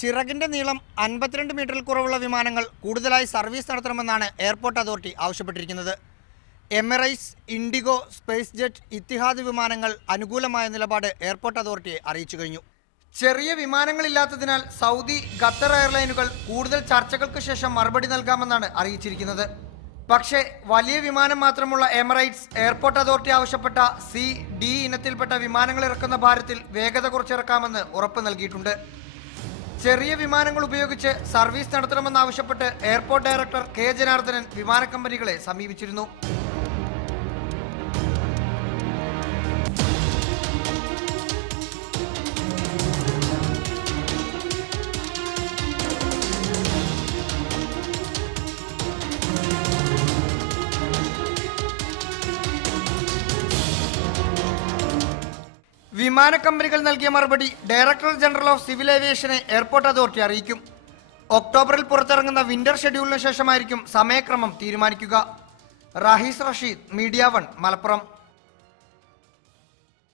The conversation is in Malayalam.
ചിറകിന്റെ നീളം 52 മീറ്ററിൽ കുറവുള്ള വിമാനങ്ങൾ കൂടുതലായി സർവീസ് നടത്തണമെന്നാണ് എയർപോർട്ട് അതോറിറ്റി ആവശ്യപ്പെട്ടിരിക്കുന്നത്. Emirates, IndiGo, SpiceJet, Etihad വിമാനങ്ങൾ അനുകൂലമായ നിലപാട് എയർപോർട്ട് അതോറിറ്റിയെ അറിയിച്ചു കഴിഞ്ഞു. ചെറിയ വിമാനങ്ങളില്ലാത്തതിനാൽ സൗദി, ഖത്തർ എയർലൈനുകൾ കൂടുതൽ ചർച്ചകൾക്ക് ശേഷം മറുപടി നൽകാമെന്നാണ് അറിയിച്ചിരിക്കുന്നത്. പക്ഷേ വലിയ വിമാനം മാത്രമുള്ള എമിറേറ്റ്സ് എയർപോർട്ട് അതോറിറ്റി ആവശ്യപ്പെട്ട C-D ഇനത്തിൽപ്പെട്ട വിമാനങ്ങൾ ഇറക്കുന്ന ഭാരത്തിൽ വേഗത കുറച്ചിറക്കാമെന്ന് ഉറപ്പ് നൽകിയിട്ടുണ്ട്. ചെറിയ വിമാനങ്ങൾ ഉപയോഗിച്ച് സർവീസ് നടത്തണമെന്നാവശ്യപ്പെട്ട് എയർപോർട്ട് ഡയറക്ടർ K. ജനാർദ്ദനൻ വിമാന കമ്പനികളെ സമീപിച്ചിരുന്നു. വിമാന കമ്പനികൾ നൽകിയ മറുപടി ഡയറക്ടർ ജനറൽ ഓഫ് സിവിൽ ഏവിയേഷനെ എയർപോർട്ട് അതോറിറ്റി അറിയിക്കും. ഒക്ടോബറിൽ പുറത്തിറങ്ങുന്ന വിന്റർ ഷെഡ്യൂളിന് ശേഷമായിരിക്കും സമയക്രമം തീരുമാനിക്കുക. റാഹിസ് റഷീദ്, മീഡിയ 1, മലപ്പുറം.